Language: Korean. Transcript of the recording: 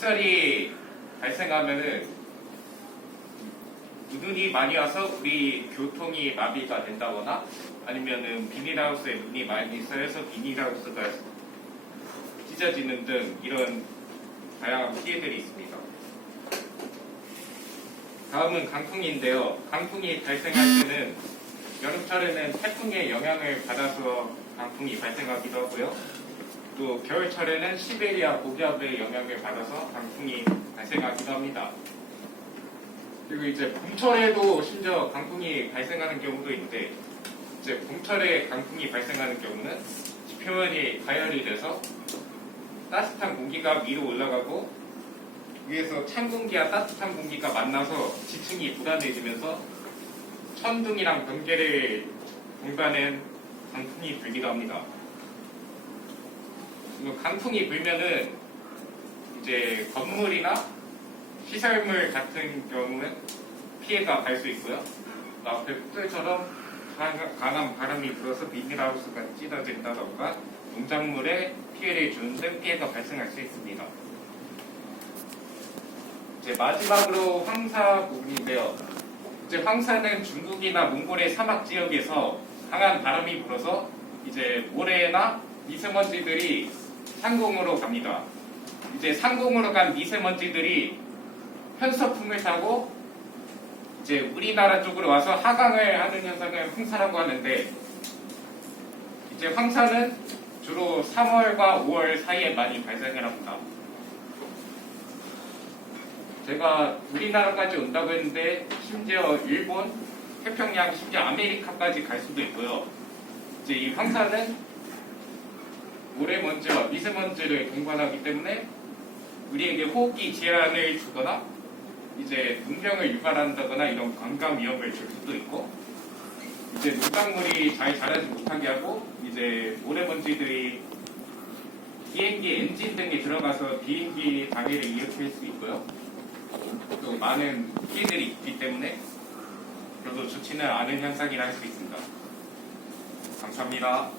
폭설이 발생하면은 눈이 많이 와서 우리 교통이 마비가 된다거나 아니면은 비닐하우스에 눈이 많이 쌓여서 비닐하우스가 찢어지는 등 이런 다양한 피해들이 있습니다. 다음은 강풍인데요. 강풍이 발생할 때는 여름철에는 태풍의 영향을 받아서 강풍이 발생하기도 하고요. 또 겨울철에는 시베리아 고기압의 영향을 받아서 강풍이 발생하기도 합니다. 그리고 이제 봄철에도 심지어 강풍이 발생하는 경우도 있는데 이제 봄철에 강풍이 발생하는 경우는 지표면이 가열이 돼서 따뜻한 공기가 위로 올라가고 위에서 찬 공기와 따뜻한 공기가 만나서 지층이 불안해지면서 천둥이랑 번개를 동반한 강풍이 불기도 합니다. 그리고 강풍이 불면은 이제 건물이나 시설물 같은 경우는 피해가 갈 수 있고요. 그 앞에 강- 강한 바람이 불어서 비닐하우스가 찢어진다던가 농작물에 피해를 주는 등 피해가 발생할 수 있습니다. 이제 마지막으로 황사 부분인데요. 이제 황사는 중국이나 몽골의 사막 지역에서 강한 바람이 불어서 이제 모래나 미세먼지들이 상공으로 갑니다. 이제 상공으로 간 미세먼지들이 편서풍을 타고 이제 우리나라 쪽으로 와서 하강을 하는 현상을 황사라고 하는데 이제 황사는 주로 3월과 5월 사이에 많이 발생을 합니다. 제가 우리나라까지 온다고 했는데 심지어 일본, 태평양, 심지어 아메리카까지 갈 수도 있고요. 이제 이 황사는 모래먼지와 미세먼지를 동반하기 때문에 우리에게 호흡기 질환을 주거나 이제 문명을 유발한다거나 이런 관광 위험을 줄 수도 있고 이제 농작물이 잘 자라지 못하게 하고 이제 모래먼지들이 비행기 엔진 등에 들어가서 비행기 방해를 일으킬 수 있고요. 또 많은 피해들이 있기 때문에 별로 좋지는 않은 현상이라 할 수 있습니다. 감사합니다.